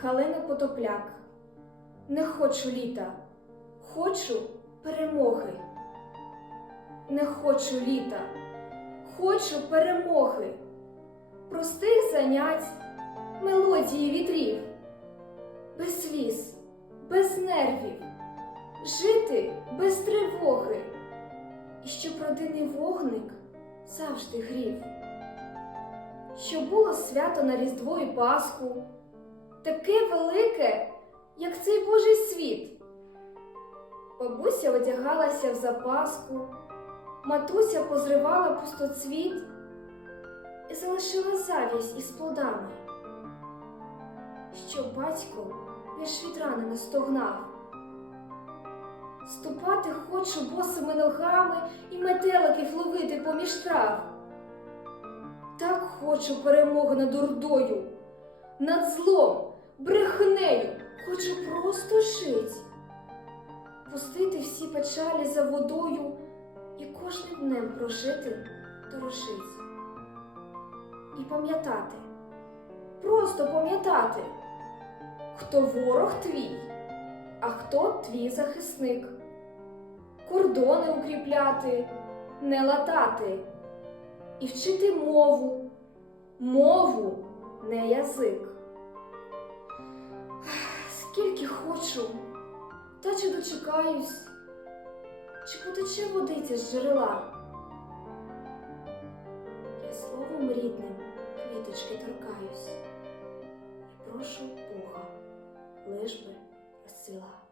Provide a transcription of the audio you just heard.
Халина Потопляк. Не хочу літа, хочу перемоги. Не хочу літа, хочу перемоги. Простих занять, мелодії вітрів, без сліз, без нервів, жити без тривоги, і щоб родинний вогник завжди грів. Щоб було свято на Різдво і Пасху, таке велике, як цей Божий світ. Бабуся одягалася в запаску, матуся позривала пустоцвіт і залишила завість із плодами, щоб батько більш від рани не стогнав. Ступати хочу босими ногами і метеликів ловити поміж трав. Так хочу перемоги над ордою, над злом, брехнею, хочу просто жить, пустити всі печалі за водою і кожним днем прожити дорожить. І пам'ятати, просто пам'ятати, хто ворог твій, а хто твій захисник. Кордони укріпляти, не латати і вчити мову, мову, не язик. Хочу, та чи дочекаюсь, чи потече водиця з джерела. Я словом рідним квіточки торкаюсь і прошу Бога, лиш би розцвіла.